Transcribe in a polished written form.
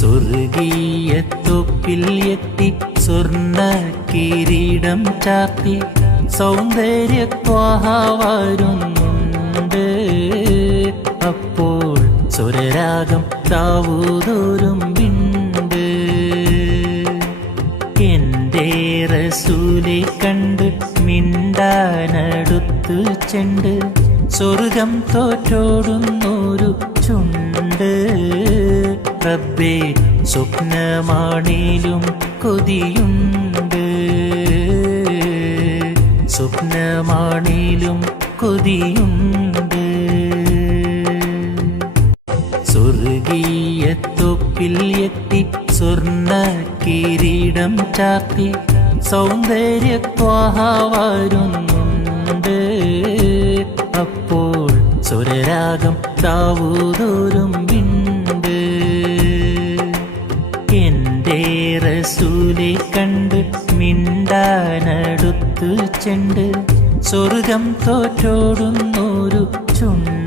സ്വർഗീയത്തൊപ്പിൽ എത്തി സ്വർണ്ണ കിരീടം ചാർത്തി സൗന്ദര്യത്വാഹ വരുന്നുണ്ട്. അപ്പോൾ സ്വരരാഗം താവൂതോരുമ്പിണ്ട്. എന്റെ റസൂലെ കണ്ട് മിണ്ടാനടുത്തു ചെണ്ട് സ്വർഗം തോറ്റോടുന്നൊരു ചുണ്ട്. റബ്ബേ സ്വപ്നമാണേലും കൊതിയുണ്ട്, സ്വപ്നമാണേലും കൊതിയുണ്ട്. സ്വർഗീയത്തൊപ്പിൽ എത്തി സ്വർണ്ണ കിരീടം ചാർത്തി സൗന്ദര്യത്വാഹ വരുന്നുണ്ട്. അപ്പോൾ സ്വരരാഗം താവൂതോരുമ്പിണ്ട്. എന്റെ റസൂലെ കണ്ട് മിണ്ടാനടുത്തു ചെണ്ട് സ്വർഗം തോറ്റോടുന്നൊരു ചുണ്ട്.